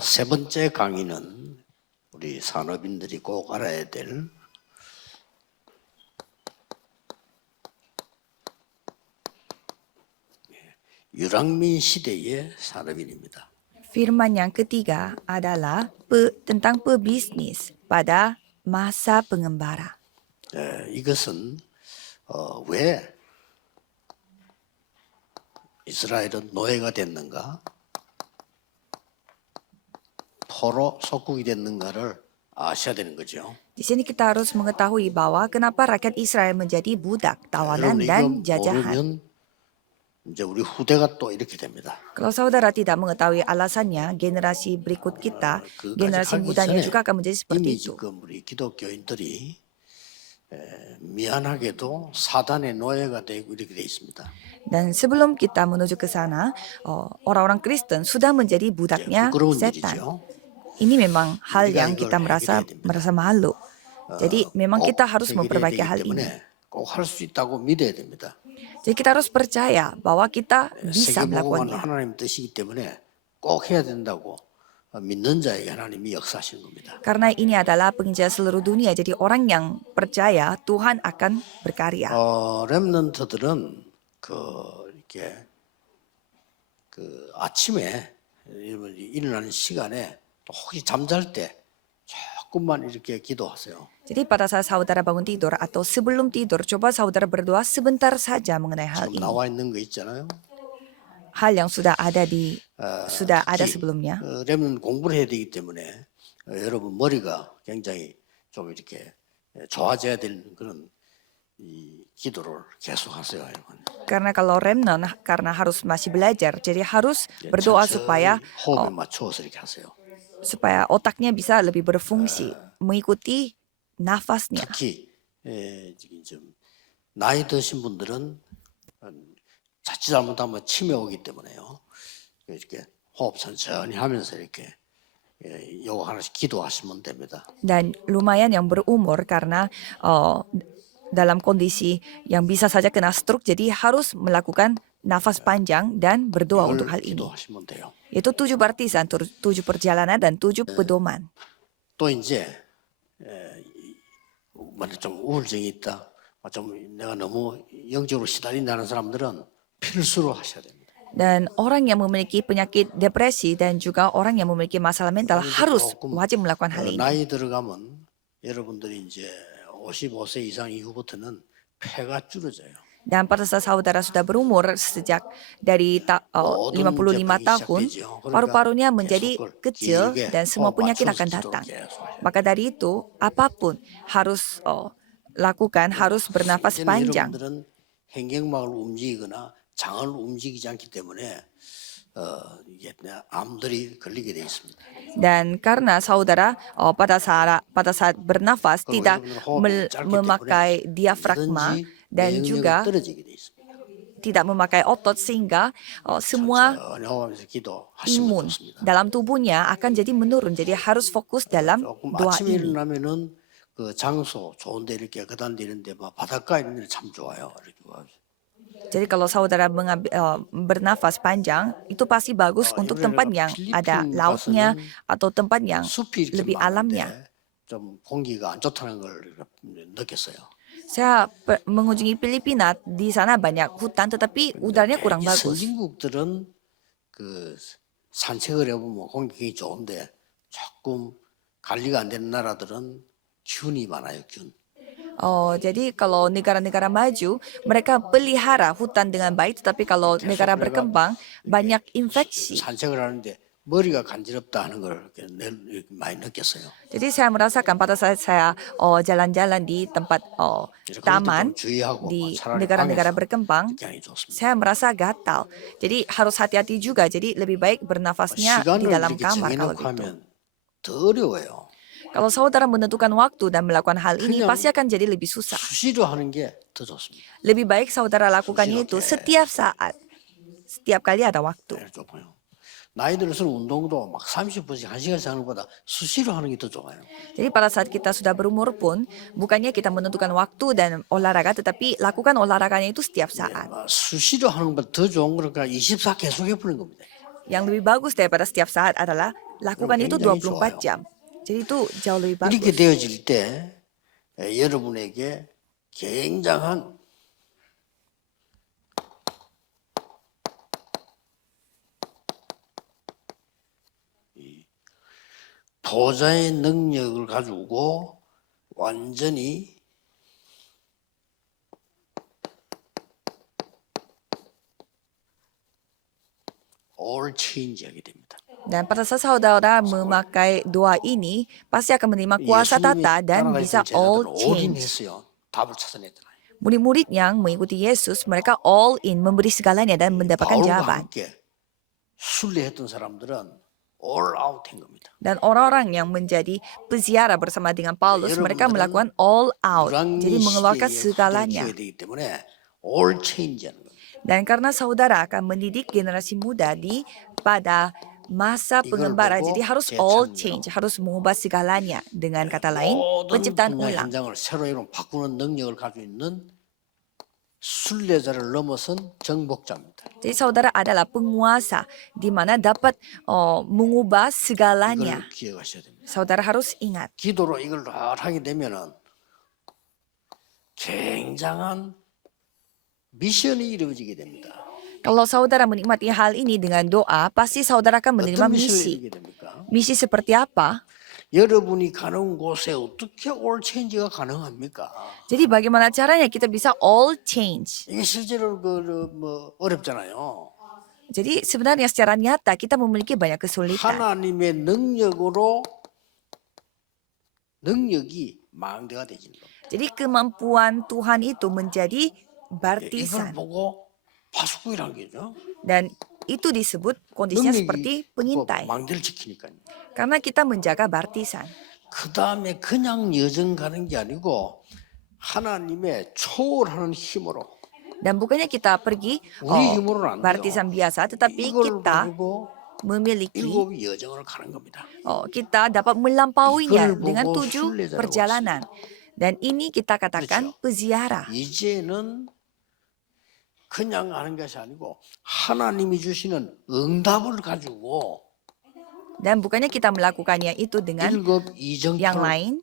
세 번째 강의는 우리 산업인들이 꼭 알아야 될 유랑민 시대의 산업인입니다. Firman yang ketiga adalah tentang pebisnis pada masa pengembara. 이것은 왜 이스라엘은 노예가 됐는가, 포로 속국이 됐는가를 아셔야 되는 거죠. Di sini kita harus mengetahui bahwa kenapa rakyat Israel menjadi budak, tawanan, dan jajahan. 모르면 이제 우리 후대가 또 이렇게 됩니다. Kalau saudara tidak mengetahui alasannya, generasi berikut kita, 그까지 generasi 가기 mudanya 전에 juga akan menjadi seperti 이미 itu. 지금 우리 기독교인들이 미안하게도 사단의 노예가 되고 이렇게 돼 있습니다. Dan sebelum kita menuju ke sana, orang-orang Kristen sudah menjadi budaknya 부끄러운 setan. 일이죠. Ini memang hal 우리가 yang 이걸 kita merasa 해결해야 됩니다. malu. Jadi memang 꼭 kita harus 해결해야 memperbaiki 되기 hal ini. 때문에 꼭 할 수 있다고 믿어야 됩니다. Jadi kita harus percaya bahwa kita bisa 세계복음은 melakukannya. 하나님 뜻이기 때문에 꼭 해야 된다고 믿는 자에게 하나님이 역사하시는 겁니다. Karena ini adalah penginjilan seluruh dunia. Jadi orang yang percaya Tuhan akan berkarya. 렘넌트들은 이렇게 아침에 일어나는 시간에 또 혹시 잠잘 때 조금만 이렇게 기도하세요. Jadi pada saat saudara bangun tidur atau sebelum tidur, coba saudara berdoa sebentar saja mengenai hal 지금 ini. 나와 있는 거 있잖아요. Hal yang sudah ada 특히, sebelumnya. 렘넌 공부를 해야 되기 때문에 여러분 머리가 굉장히 좀 이렇게 좋아져야 되는 그런 이 기도를 계속하세요, 여러분. Karena kalau remnant karena harus masih belajar, jadi harus berdoa supaya 호흡에 맞춰서 이렇게 하세요. otaknya bisa lebih berfungsi, mengikuti nafasnya. 특히 지금 좀 나이 드신 분들은 자칫 잘못하면 치매 오기 때문에요. 이렇게 호흡 천천히 하면서 이렇게 요거 하나씩 기도하시면 됩니다. Dan lumayan yang berumur karena dalam kondisi yang bisa saja kena stroke, jadi harus melakukan nafas panjang dan berdoa untuk hal ini. 기도하시면 돼요. Itu 7 baptisan, 7 perjalanan dan 7 pedoman. 또 이제 좀 우울증이 있다, 좀 내가 너무 영적으로 시달린다는 사람들은 필수로 하셔야 됩니다. Dan orang yang memiliki penyakit depresi dan juga orang yang memiliki masalah mental harus wajib melakukan hal ini. 나이 들어가면 여러분들이 이제 55세 이상 이후부터는 폐가 줄어져요. Dan pada saat saudara sudah berumur sejak dari 55 tahun, paru-parunya menjadi kecil dan semua penyakit akan datang. Maka dari itu, apapun harus lakukan, harus bernafas panjang. 여러분들은 횡격막을 움직이거나 장을 움직이지 않기 때문에 이게 암들이 걸리게 돼 있습니다. Dan karena saudara pada saat bernafas tidak memakai diafragma dan juga tidak memakai otot, sehingga semua imun dalam tubuhnya akan jadi menurun. Jadi harus fokus dalam doa 아침에 ini. 일어나면은 그 장소 좋은데 이렇게 그다음에 이런데 막 바닷가에 있는 데 참 좋아요. 이렇게 Jadi kalau saudara bernafas panjang, itu pasti bagus untuk tempat yang ada lautnya atau tempat yang 숲이 이렇게 lebih alamnya. 많은데 좀 공기가 안 좋다는 걸 느꼈어요. Saya mengunjungi Filipina, di sana banyak hutan tetapi udaranya kurang 이 bagus. 선진국들은 그 산책을 해보면 공기 좋은데 조금 관리가 안 되는 나라들은 균이 많아요, 균. Jadi kalau negara-negara maju, mereka pelihara hutan dengan baik, tetapi kalau negara berkembang banyak infeksi. 산책을 하는데 머리가 간지럽다 하는 걸 많이 느꼈어요. Jadi saya merasakan pada saat saya jalan-jalan di tempat taman di negara-negara berkembang, saya merasa gatal. Jadi harus hati-hati juga. Jadi lebih baik bernafasnya di dalam kamar kalau gitu. 더 어려워요. Kalau saudara menentukan waktu dan melakukan hal ini, pasti akan jadi lebih susah. 수시로 하는 게 더 좋습니다. Lebih baik saudara lakukannya itu setiap saat, setiap kali ada waktu. 나이 들수록 운동도 막 30분씩 1시간씩 하는 것보다 수시로 하는 게 더 좋아요. Jadi pada saat kita sudah berumur pun, bukannya kita menentukan waktu dan olahraga, tetapi lakukan olahraganya itu setiap saat. 수시로 하는 것보다 더 좋은 거니까 24 계속 해보는 겁니다. Yang lebih bagus daripada setiap saat adalah lakukan itu 굉장히 24 jam. Jadi itu jauh lebih 이렇게 bagus. 되어질 때 여러분에게 굉장한 도자의 능력을 가지고 완전히 all change하게 됩니다. Dan pada saat saudara memakai doa ini, pasti akan menerima kuasa 예수님이 tata dan bisa 따라가신 all 제자들은 change. 올인했어요. 답을 찾아냈잖아요. Murid-murid yang mengikuti Yesus, mereka all in, memberi segalanya dan mendapatkan 바울과 jawaban. 함께 순례했던 사람들은 all out 한 겁니다. Dan orang-orang yang menjadi peziarah bersama dengan Paulus, mereka 여러분들은 melakukan all out. 유랑리 Jadi mengeluarkan 시대에 segalanya. 후대를 키워야 되기 때문에 all change 하는 겁니다. Dan karena saudara akan mendidik generasi muda pada masa pengembara, jadi harus all change, harus mengubah segalanya. Dengan kata lain, 모든 penciptaan 분야 ulang. 현장을 새로 바꾸는 능력을 가지고 있는 순례자를 넘어선 정복자입니다. Jadi saudara adalah penguasa di mana dapat mengubah segalanya. 이걸 기억하셔야 됩니다. Saudara harus ingat. 기도로 이걸 다 하게 되면은 굉장한 미션이 이루어지게 됩니다. Kalau saudara menikmati hal ini dengan doa, pasti saudara akan menerima 어떤 미션이 misi. 이루어지게 됩니까? Misi seperti apa? 여러분이 가는 곳에 어떻게 올 체인지가 가능합니까? Jadi bagaimana caranya kita bisa all change? 이게 실제로 어렵잖아요. Jadi sebenarnya secara nyata kita memiliki banyak kesulitan. 하나님의 능력으로 능력이 망대가 되지는 겁니다. Jadi kemampuan Tuhan itu menjadi 이걸 baptisan. 보고 파수꾼이라는 게죠. Dan itu disebut kondisinya seperti 능력이 pengintai. 망대를 지키니까요. Karena kita menjaga baptisan. 그 다음에 그냥 여정 가는 게 아니고 하나님의 초월하는 힘으로 Dan bukannya kita pergi 우리 힘으로는 안 돼요. baptisan biasa, tetapi 이걸 kita 가지고 memiliki 일곱 여정을 가는 겁니다. kita dapat melampauinya 이걸 dengan 보고 7 순례자라고 perjalanan. Dan ini kita katakan 그렇죠. peziarah. 이제는 그냥 하는 것이 아니고 하나님이 주시는 응답을 가지고 Dan bukannya kita melakukannya itu dengan 일곱 yang 이정표를 lain,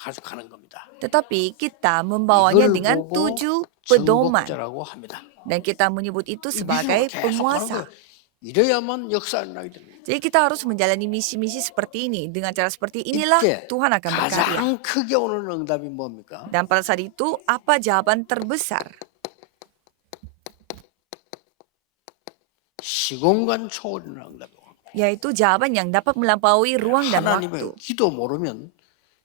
가지고 가는 겁니다. tetapi kita membawanya 이걸 dengan 보고 7 pedoman. 정복자라고 합니다. Dan kita menyebut itu 이 sebagai 믿음으로 계속 가는 penguasa. 거예요. 이래야만 역사를 나게 됩니다. Jadi kita harus menjalani misi-misi seperti ini. Dengan cara seperti inilah 이때 Tuhan akan berkarya. 가장 크게 오는 응답이 뭡니까? Dan pada saat itu, apa jawaban terbesar? 시공간 초월이라는 응답이 옵니다. Yaitu jawaban yang dapat melampaui ruang dan waktu. 하나님의 기도 모르면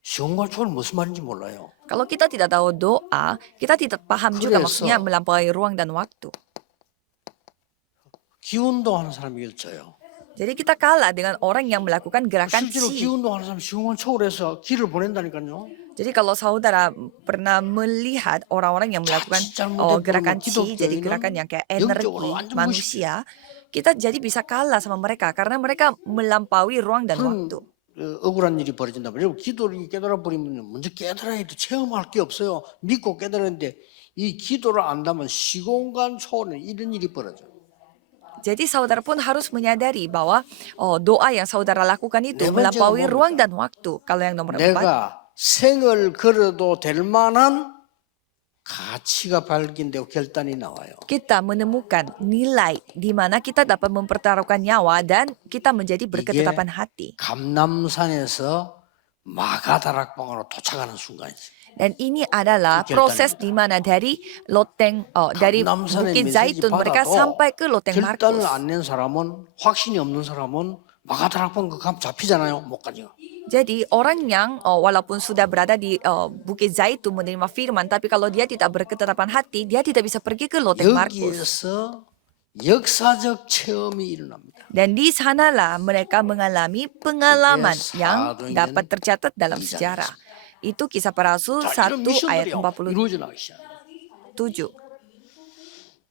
시공간 초월 무슨 말인지 몰라요. Kalau kita tidak tahu doa, kita tidak paham juga 그래서 maksudnya melampaui ruang dan waktu. 기운동하는 사람이 져요. Jadi kita kalah dengan orang yang melakukan gerakan 실제로 chi. 기운동하는 사람 시공간 초월해서 길을 보낸다니까요. Jadi kalau saudara pernah melihat orang-orang yang melakukan gerakan chi, jadi gerakan yang kayak energi manusia, kita jadi bisa kalah sama mereka karena mereka melampaui ruang dan 그런 waktu. 억울한 일이 벌어진다 말이에요. 기도를 깨달아 버리면 먼저 깨달아야 돼. 체험할 게 없어요. 믿고 깨달았는데 이 기도를 안다면 시공간 초월에 이런 일이 벌어져요. Jadi saudara pun harus menyadari bahwa doa yang saudara lakukan itu 네 번째가 melampaui 뭡니까? ruang dan waktu. Kalau yang nomor 4, 내가 생을 걸어도 될 만한 가치가 발견되고 결단이 나와요. kita menemukan nilai di mana kita dapat mempertaruhkan nyawa dan kita menjadi berketetapan hati. 감남산에서 마가다락방으로 도착하는 순간이죠. Dan ini adalah Itu proses 결단입니다. di mana dari dari 감남산의 Bukit 메시지 Zaitun mereka 받아도 sampai ke Loteng Markus. 결단을 안 낸 사람은 확신이 없는 사람은 마가다락방 그 감 잡히잖아요. 못 가죠. Jadi orang yang walaupun sudah berada di Bukit Zaitun menerima firman, tapi kalau dia tidak berketetapan hati, dia tidak bisa pergi ke Loteng Markus. 여기에서 역사적 체험이 일어납니다. Dan di sanalah mereka mengalami pengalaman 그게 yang 사도행전 dapat tercatat dalam 2장이죠. sejarah. Itu Kisah Para Rasul 자, 1 이런 ayat 미션들이 47. 이루어져 나가기 시작합니다.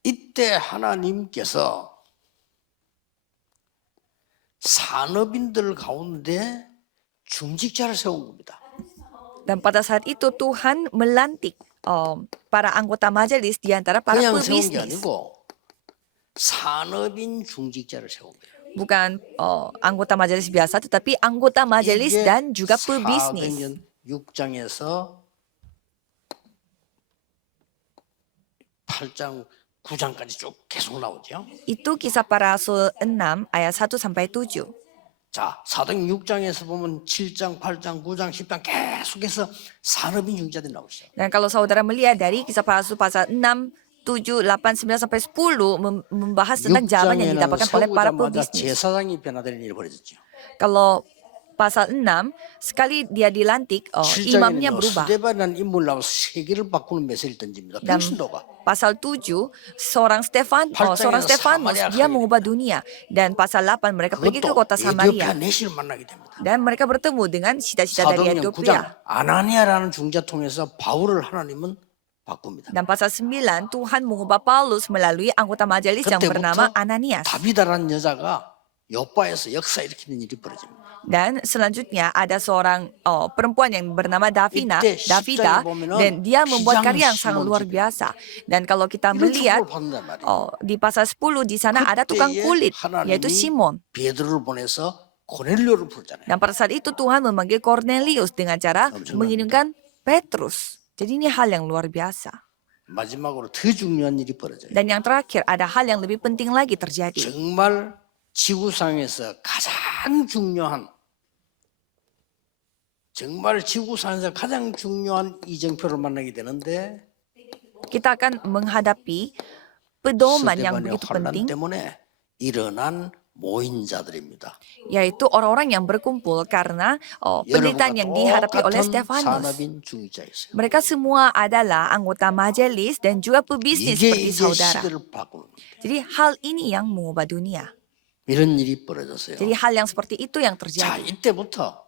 이때 하나님께서 산업인들 가운데 중직자를 세운 겁니다. Dan pada saat itu Tuhan melantik para anggota majelis di antara para 그냥 세운 게 pebisnis. 아니고 산업인 중직자를 세운 거예요. bukan anggota majelis biasa, tetapi anggota majelis 이게 dan juga pebisnis. 사도행전 6장에서 8장, 9장까지 쭉 계속 나오죠. Itu kisah para rasul 6 ayat 1 sampai 7. 자, 사도행 6장에서 보면 7장, 8장, 9장, 10장 계속해서 산업인 중자들이 나오시죠. Dan kalau saudara melihat dari kisah para rasul pasal 6, 7, 8, 9 sampai 10 membahas tentang jawaban yang 6장에는 didapatkan oleh para 서구자마자 pebisnis. 제사장이 변화되는 일이 벌어졌죠. Kalau pasal 6, sekali dia dilantik, imamnya 7장에는 berubah. 스데반이라는 인물 나와서 세계를 바꾸는 메시지를 던집니다. Dan 평신도가. pasal 7, seorang Stefanus, Samaria dia 가게 mengubah dunia. Dan pasal 8, mereka pergi ke 그것도 kota 에티오피아 Samaria. 내시를 만나게 됩니다. Dan mereka bertemu dengan sita-sita dari 사도행전 9장 Ethiopia. 아나니아라는 중자 통해서 바울을 하나님은 바꿉니다. Dan pasal 9, Tuhan mengubah Paulus melalui anggota majelis yang bernama 그때부터 Ananias. 다비다라는 여자가 요바에서 역사 일으키는 일이 벌어집니다. Dan selanjutnya ada seorang perempuan yang bernama Davida, 이때 10장에 보면은 dan dia membuat 기장 karya yang sangat 시몬 luar 집에 biasa. Dan kalau kita 이런 melihat 축복을 받는단 말이에요. di pasal 10 di sana ada tukang 그때에 kulit, yaitu 하나님이 Simon. 베드로를 보내서 고넬료를 부르잖아요. Dan pada saat itu Tuhan memanggil Cornelius dengan cara 엄청납니다. mengirimkan Petrus. Jadi ini hal yang luar biasa. 마지막으로 더 중요한 일이 벌어져요. Dan yang terakhir ada hal yang lebih penting lagi terjadi. 정말 지구상에서 가장 중요한 이정표를 만나게 되는데 Kita akan menghadapi pedoman yang 스데반의 begitu 환란 penting, 때문에 일어난 모인 자들입니다. yaitu orang-orang yang berkumpul karena penderitaan yang dihadapi oleh 똑같은 Stefanus. 산업인 중위자였어요. Mereka semua adalah anggota majelis dan juga pebisnis 이게 seperti saudara. 시대를 바꾸는 겁니다. Jadi hal ini yang mengubah dunia. 이런 일이 벌어졌어요. Jadi hal yang seperti itu yang 자, terjadi. 이때부터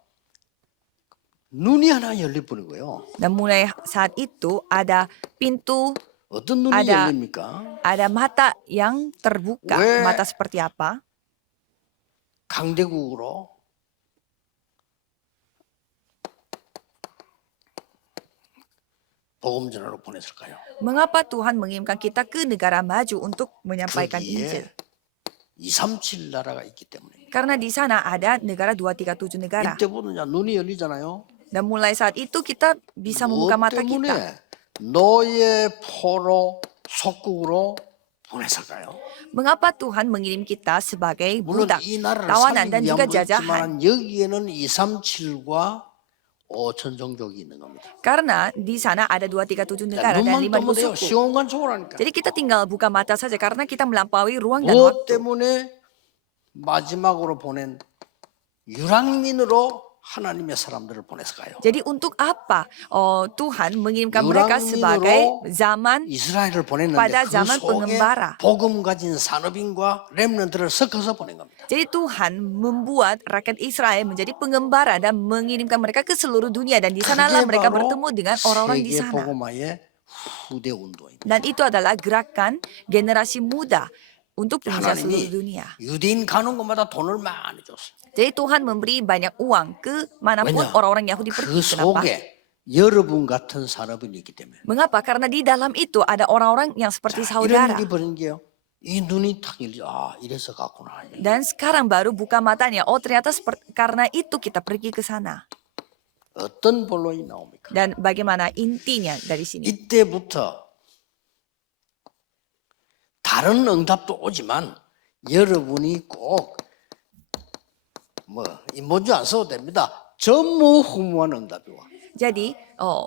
눈이 하나 열릴 뿐이고요. Dan mulai saat itu ada pintu, 어떤 눈이 ada- 열립니까? ada mata yang terbuka. 왜? Mata seperti apa? 강대국으로 복음 전하러 보냈을까요? Mengapa Tuhan mengirimkan kita ke negara maju untuk menyampaikan Injil? 거기에 237 나라가 있기 때문에. Karena di sana ada negara 237 negara. 이때부터 이제 눈이 열리잖아요. Dan mulai saat itu kita bisa membuka 무엇 mata kita. 때문에 노예 포로 속국으로 보냈을까요? Mengapa Tuhan mengirim kita sebagai 물론 budak, 이 나라를 tawanan 살리기 dan juga 위함도 jajahan? 있지만 여기에는 237과 5천 종족이 있는 겁니다. Karena di sana ada 237 자, negara dan 눈만 5,000 뜨면 돼요. suku. 시공간초월하니까. Jadi kita tinggal buka mata saja karena kita melampaui ruang dan 무엇 waktu. 때문에 마지막으로 보낸 유랑민으로 하나님의 사람들을 보냈을까요? Jadi untuk apa Tuhan mengirimkan mereka sebagai zaman 이스라엘을 보냈는데 pada 그 zaman 속에 pengembara. 복음 가진 산업인과 렘넌트를 섞어서 보낸 겁니다. Jadi Tuhan membuat rakyat Israel menjadi pengembara dan mengirimkan mereka ke seluruh dunia dan di sanalah 그게 mereka 바로 bertemu dengan orang-orang di 세계 sana. 복음화의 후대 운동입니다. Dan itu adalah gerakan generasi muda untuk pengejar seluruh 하나님이 dunia. 유대인 가는 곳마다 돈을 많이 줬어요. Jadi Tuhan memberi banyak uang ke manapun 왜냐? orang-orang Yahudi 그 pergi. Kenapa? 속에 여러분 같은 산업인이 있기 때문에. Mengapa? Karena di dalam itu ada orang-orang yang seperti 자, 이런 saudara. 일이 벌어진 게요. 이 눈이 탁 열리. 아, 이래서 갔구나. Dan sekarang baru buka matanya. Oh ternyata karena itu kita pergi ke sana. 어떤 본론이 나옵니까? Dan bagaimana intinya dari sini? 이때부터 다른 응답도 오지만 여러분이 꼭 인본주 안 써도 됩니다. 전무후무한 응답이 와. Jadi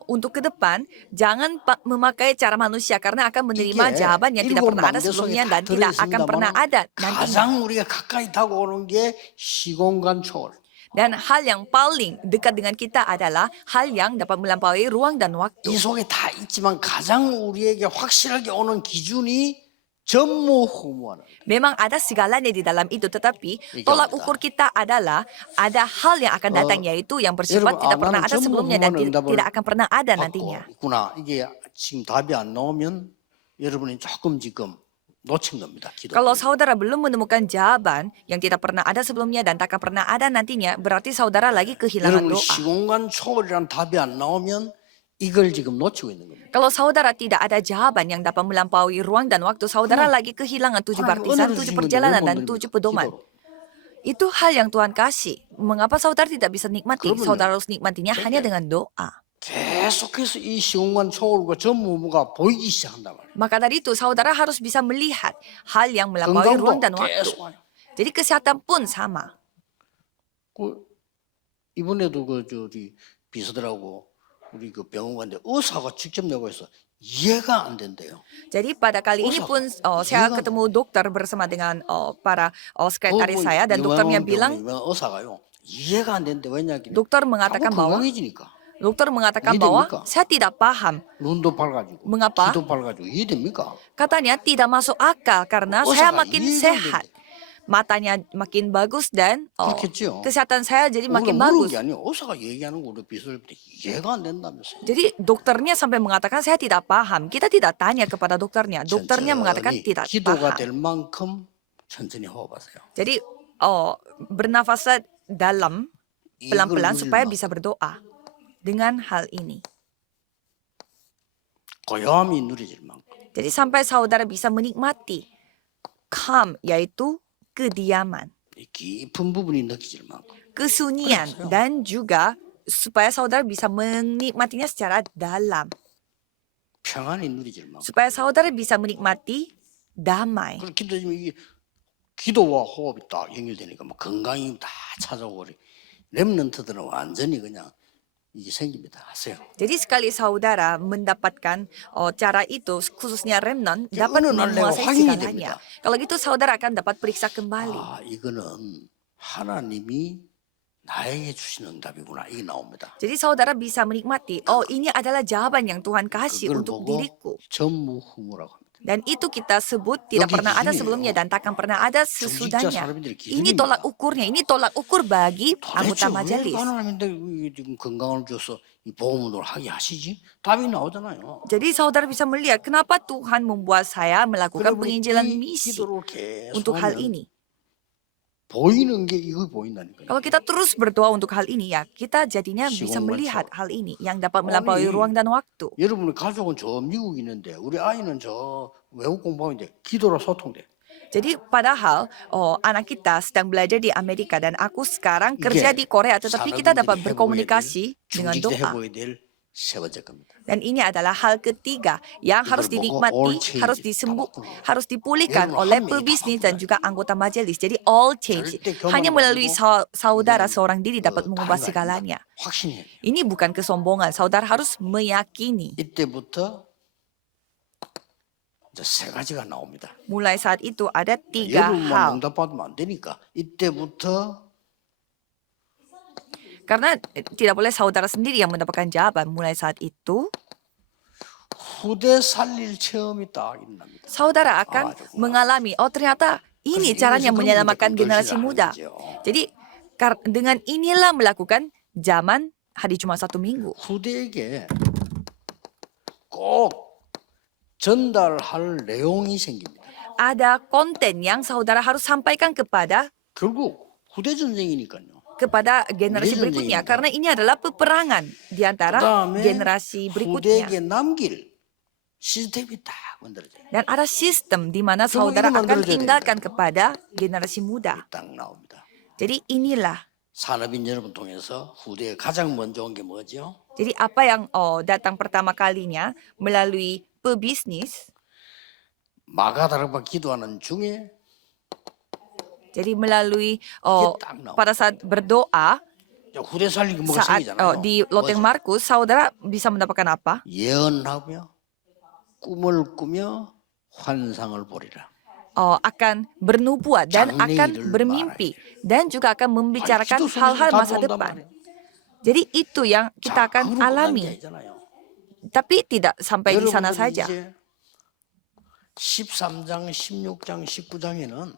untuk ke depan jangan memakai cara manusia karena akan menerima jawaban yang tidak pernah ada sebelumnya dan tidak akan pernah ada nantinya. 가장 우리가 가까이 다가오는 게 시공간 초월. Dan hal yang paling dekat dengan kita adalah hal yang dapat melampaui ruang dan waktu. 이 속에 다 있지만 가장 우리에게 확실하게 오는 기준이 전무후무한. Memang ada segalanya di dalam itu, tetapi tolak ukur kita adalah ada hal yang akan datang yaitu yang bersifat 여러분, tidak 아, pernah 나는 ada sebelumnya dan 전무후무한 응답을 tidak akan pernah ada 받고 nantinya. 있구나. 이게 지금 답이 안 나오면 여러분이 조금 지금 놓친 겁니다. 기도. Kalau saudara belum menemukan jawaban yang tidak pernah ada sebelumnya dan tak akan pernah ada nantinya, berarti saudara lagi kehilangan 여러분 doa. 시공간 초월이라는 답이 안 나오면 이걸 지금 놓치고 있는 겁니다. Kalau saudara tidak ada jawaban yang dapat melampaui ruang dan waktu, saudara lagi kehilangan 7 baptisan, 7 perjalanan, dan 7 pedoman. Itu hal yang Tuhan kasih. Mengapa saudara tidak bisa nikmati? 그러면요. Saudara harus nikmatinya hanya dengan doa. 계속해서 이 시공간 초월과 전무후무가 보이기 시작한단 말이에요. Maka dari itu saudara harus bisa melihat hal yang melampaui ruang dan 건강도 waktu. 계속 와요. Jadi kesehatan pun sama. 그 이번에도 그 저기 비서들하고 우리 그 병원 갔는데 의사가 직접 내고 해서 이해가 안 된대요. Jadi pada kali ini pun saya ketemu dokter bersama dengan para sekretaris saya dan dokternya bilang, 유명한 의사가요. 이해가 안 되는데 왜냐 했더니 dokter mengatakan 자꾸 bahwa 건강해지니까 bahwa saya tidak paham 눈도 밝아지고 mengapa 귀도 밝아지고 이해됩니까? katanya tidak masuk akal karena saya makin sehat. Matanya makin bagus dan 그렇겠죠. kesehatan saya jadi 우리가 makin 모르는 bagus. 게 아니에요. 의사가 얘기하는 거 우리 비서들 이해가 안 된다면서요. Jadi dokternya sampai mengatakan saya tidak paham. Kita tidak tanya kepada dokternya. Dokternya mengatakan 천천히 tidak 기도가 paham. 될 만큼 천천히 호흡하세요. Jadi bernafaslah dalam pelan-pelan 이걸 supaya 누릴 bisa berdoa dengan hal ini. 고요함이 누려질 만큼. Jadi sampai saudara bisa menikmati calm yaitu kediaman, 이 깊은 부분이 느껴질 만큼. kesunyian 그렇죠. dan juga supaya saudara bisa menikmatinya secara dalam. 평안이 누려질 만큼. Supaya saudara bisa menikmati damai. 그렇게 되면 이게 기도와 호흡이 딱 연결되니까 뭐 건강이 다 찾아오고 렘넌트들은 완전히 그냥 이게 생깁니다. 하세요. Jadi sekali saudara mendapatkan cara itu, khususnya remnant, Ya, dapat 어느 날 내가 menguasai 확인이 segalanya. 됩니다. Kalau gitu saudara akan dapat periksa kembali. 아, 이거는 하나님이 나에게 주시는 응답이구나. 이게 나옵니다. Jadi saudara bisa menikmati, oh ini adalah jawaban yang Tuhan kasih 그걸 untuk 보고 diriku. 전무후무라고 합니다. Dan itu kita sebut tidak 여기 pernah ada 기준이에요. sebelumnya dan takkan pernah ada 중직자 sesudahnya. 사람들이 Ini 기준입니다. tolak ukurnya, ini tolak ukur bagi 도대체 anggota 왜 majelis. 하나님인데 지금 건강을 줘서 이 보험운동을 하게 하시지? 답이 나오잖아요. Jadi saudara bisa melihat kenapa Tuhan membuat saya melakukan 그리고 penginjilan 이 misi 기도를 계속 untuk hal 하면 ini. 보이는 게 이거 보인다니까요. Kalau kita terus berdoa untuk hal ini ya, kita jadinya bisa 시공간 melihat 초월. hal ini yang dapat melampaui 아니, ruang dan waktu. 여러분의 가족은 저 미국 있는데 우리 아이는 저 외국 공부하는데 기도로 소통돼. Jadi padahal anak kita sedang belajar di Amerika dan aku sekarang kerja di Korea, tetapi kita dapat berkomunikasi dengan 중직자 doa. 해보게 될 세 번째 겁니다. Dan ini adalah hal ketiga yang harus 이걸 보고 dinikmati, all change harus 다 disembuh, 바꾸는 거예요. harus dipulihkan 여러분, oleh 한 명이 다 pebisnis dan 바꾸는 juga anggota majelis. Jadi all change. 절대 교만하지 Hanya melalui 말고 saudara 이거는 seorang diri dapat 그 mengubah 다른 거 segalanya. 아닙니다. 확신해야 돼요. Ini bukan kesombongan, saudara harus meyakini. 이때부터 이제 세 가지가 나옵니다. Mulai saat itu ada tiga 여러분만 hal. 응답받으면 안 되니까 이때부터 Karena tidak boleh saudara sendiri yang mendapatkan jawaban. Mulai saat itu, 후대 살릴 체험이 딱 일어납니다. saudara akan mengalami, oh ternyata ini caranya menyelamatkan generasi muda. Jadi dengan inilah melakukan zaman hari cuma 1 minggu. 후대에게 꼭 전달할 내용이 생깁니다. Ada konten yang saudara harus sampaikan kepada 결국 후대 전쟁이니까요. generasi berikutnya. Karena ini adalah peperangan di antara 그다음에 generasi berikutnya. 후대에게 남길 시스템이 딱 만들어져요. Dan ada sistem di mana saudara akan tinggalkan kepada generasi muda. 딱 나옵니다. Jadi inilah. 산업인 여러분 통해서 후대에 가장 먼저 온 게 뭐죠? Jadi apa yang datang pertama kalinya melalui pebisnis. 마가다락바 기도하는 중에 Jadi melalui 딱 나옵니다. pada saat berdoa 후대 살리기 뭐가 saat 생기잖아요. di Loteng Markus, saudara bisa mendapatkan apa? 예언하며 꿈을 꾸며 환상을 보리라. Akan bernubuat dan 장래 akan 일을 bermimpi dan juga akan membicarakan 기도 속에서 hal-hal 다 masa 본단 depan. 말이에요. Jadi itu yang 자, kita akan 그러고 난 게 alami. 아니잖아요. Tapi tidak sampai di sana 여러분들이 saja. 이제 13장, 16장, 19장에는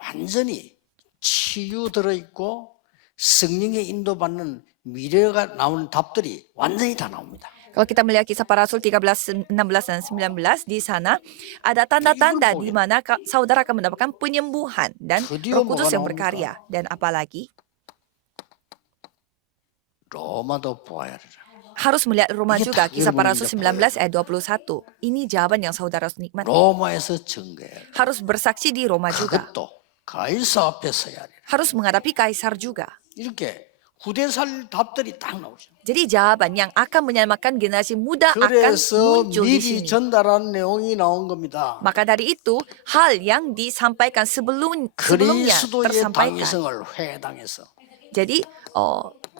완전히 치유 들어있고 성령의 인도받는 미래가 나오는 답들이 완전히 다 나옵니다. Kalau kita melihat kisah para rasul 13, 16 dan 19 di sana ada tanda-tanda di mana saudara akan mendapatkan penyembuhan dan Roh Kudus yang berkarya dan apalagi 로마도 보아야 하리라. harus melihat Roma Iya, juga tak, kisah para ilmu rasul ini 19 ayat 21. Ini jawaban yang saudara harus nikmati. 로마에서 증거해. Harus bersaksi di Roma juga. 그것도 가이사 앞에 서야 하리라. harus menghadapi kaisar juga. 이렇게 후대살 답들이 딱 나오죠. Jadi jawaban yang akan menyelamatkan generasi muda akan 그래서 muncul di 미리 sini. 전달한 내용이 나온 겁니다. Maka dari itu, hal yang disampaikan sebelumnya 그리스도의 tersampaikan. 당위성을 회당에서 Jadi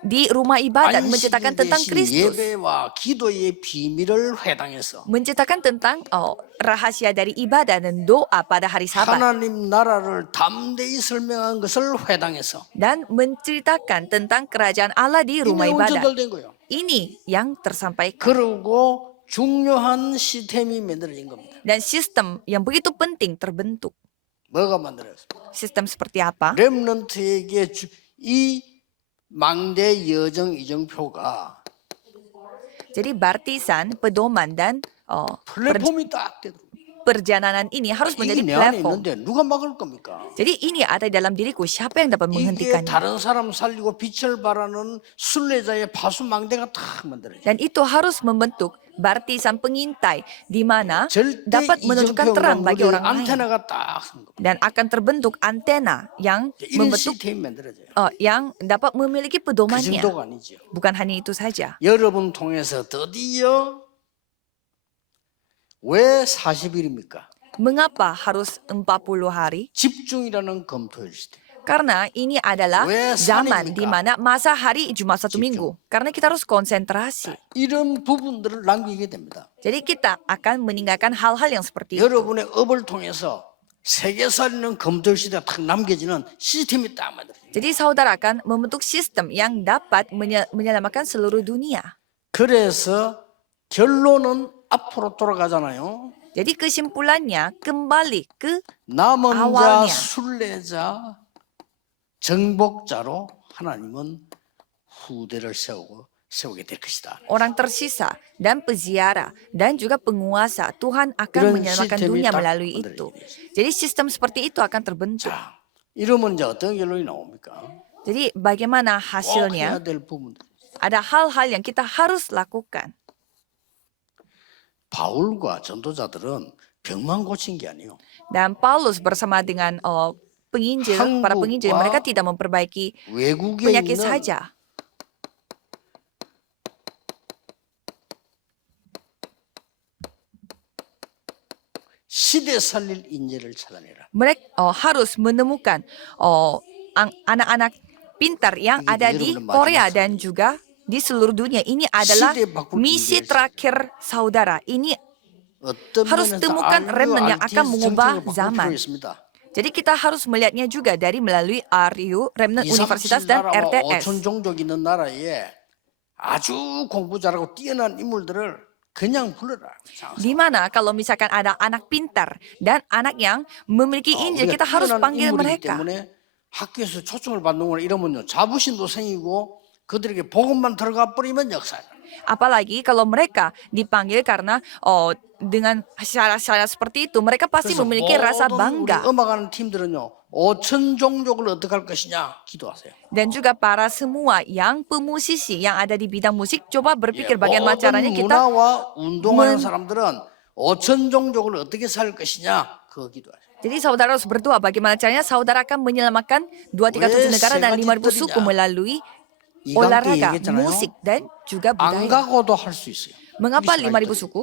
di rumah ibadat 안식일 menceritakan tentang 대신 Kristus, 예배와 기도의 비밀을 회당에서 menceritakan tentang rahasia dari ibadah dan doa pada hari Sabat, 하나님 나라를 담대히 설명한 것을 회당에서 dan menceritakan tentang kerajaan Allah di 이 rumah 내용 ibadat. 전달된 거예요. Ini yang tersampaikan. 그리고 중요한 시스템이 만들어진 겁니다. Dan sistem yang begitu penting terbentuk. 뭐가 만들어졌습니까? Sistem seperti apa? 렘넌트에게 이 망대 여정 이정표가 Jadi baptisan, pedoman dan 플랫폼이 딱 되더라고요. perjalanan ini harus 이게 menjadi 내 안에 platform. 있는데 누가 막을 겁니까? Jadi ini ada dalam diriku, siapa yang dapat 이게 menghentikannya? 다른 사람 살리고 빛을 발하는 순례자의 파수망대가 딱 만들어져. Dan itu harus membentuk baptisan pengintai di mana 절대 dapat menunjukkan terang bagi orang lain. 안테나가 딱 선 겁니다. Dan akan terbentuk antena yang 이런 membentuk 시스템이 만들어져요. yang dapat memiliki 그 pedomannya. 정도가 아니죠. Bukan hanya itu saja. 여러분 통해서 드디어 왜 40일입니까? Mengapa harus 40 hari? 집중이라는 검토일 시대. Karena ini adalah 왜 zaman 산입니까? di mana masa hari Jumat satu 집중. minggu. Karena kita harus konsentrasi. 이런 부분들을 남기게 됩니다. Jadi kita akan meninggalkan hal-hal yang seperti itu. 여러분의 업을 통해서 세계사는 검토일 시대가 딱 남겨지는 시스템이 딱 만들어져요. Jadi saudara akan membentuk sistem yang dapat menyelamatkan seluruh dunia. 그래서 결론은 앞으로 돌아가잖아요. Jadi kesimpulannya kembali ke 남은 자, awalnya. 순례자, 정복자로 하나님은 후대를 세우게 될 것이다. orang tersisa dan peziarah dan juga penguasa. Tuhan akan 이런 menyelamatkan 시스템이 dunia 딱 melalui 만들어지게 itu. 되죠. Jadi sistem seperti itu akan terbentuk. 자, 이러면 이제 어떤 결론이 나옵니까? Jadi bagaimana 꼭 해야 hasilnya? 될 부분들. Ada hal-hal yang kita harus lakukan. 바울과 전도자들은 병만 고친 게 아니에요. Dan Paulus bersama dengan penginjil, para penginjil, 한국과 mereka tidak memperbaiki 외국에 penyakit 있는 saja. 시대 살릴 인재를 찾아내라. Mereka harus menemukan anak-anak pintar yang Ini ada dia di belum Korea macam-macam. dan juga di seluruh dunia. Ini adalah 시대 바꿀 misi 인재를 terakhir saudara. Ini 어떤 harus 면에서 temukan remnant yang akan mengubah 정책을 바꿀 zaman. 필요 있습니다. Jadi kita harus melihatnya juga dari melalui RU, Remnant 2, 3, Universitas 7 dan 나라와 RTS. 5천 종족 있는 나라에 아주 공부 잘하고 뛰어난 인물들을 그냥 불러라. Di mana kalau misalkan ada anak pintar dan anak yang memiliki Injil, kita harus panggil mereka. 때문에 학교에서 초청을 받는 거나 이러면요 자부심도 생기고 그들에게 복음만 들어가 버리면 역사예요. Apalagi kalau mereka dipanggil karena dengan syarat-syarat seperti itu, mereka pasti 그래서 memiliki rasa 모든 우리 bangga. 음악하는 팀들은요 5천 종족을 어떻게 할 것이냐 기도하세요. Dan juga para semua yang pemusisi yang ada di bidang musik, coba berpikir 예, bagaimana 모든 caranya kita 문화와 운동하는 men- 사람들은 5천 종족을 어떻게 살 것이냐 그거 기도하세요. Jadi saudara harus berdoa bagaimana caranya saudara akan menyelamatkan 237 negara dan 5.000 suku melalui 이 강때 olahraga, 얘기했잖아요. musik, dan juga 안 budaya. 가고도 할 수 있어요. Mengapa 그리스도가 5.000 있거든요. suku?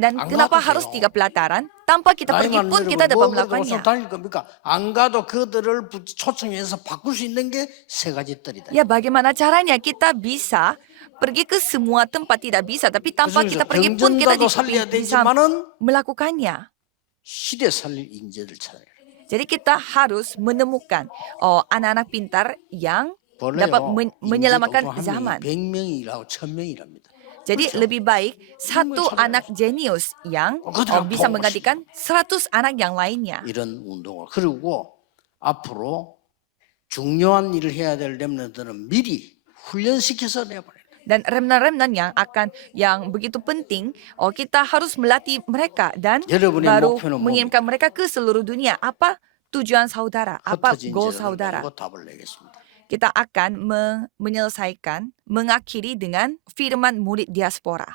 Dan 안 kenapa 가도 harus 돼요. 3 pelataran? Tanpa kita pergi 나이만 pun kita 들어도 dapat 뭐 그래도 melakukannya. 다닐 겁니까? 안 가도 그들을 초청해서 바꿀 수 있는 게 세 가지 뜰이다. Ya bagaimana caranya kita bisa pergi ke semua tempat tidak bisa, tapi tanpa 그중에서 kita pergi pun kita 병전자도 살려야 bisa 되지만은 melakukannya. 시대 살릴 인재를 찾아야 돼요. Jadi kita harus menemukan anak-anak pintar yang dapat menyelamatkan zaman. 100명이라고 1000명이랍니다. Jadi lebih baik satu anak jenius yang bisa menggantikan 100 anak yang lainnya. 이런 운동을 그리고 앞으로 중요한 일을 해야 될 렘넌트들은 미리 훈련시켜서 내보내요. Dan remnant-remnant yang begitu penting, kita harus melatih mereka dan 여러분의 baru 목표는 mengirimkan mereka ke seluruh dunia. Apa tujuan saudara? Apa 흩어진 goal 인재를 saudara? 가지고 답을 내겠습니다. Kita akan mengakhiri dengan firman murid diaspora.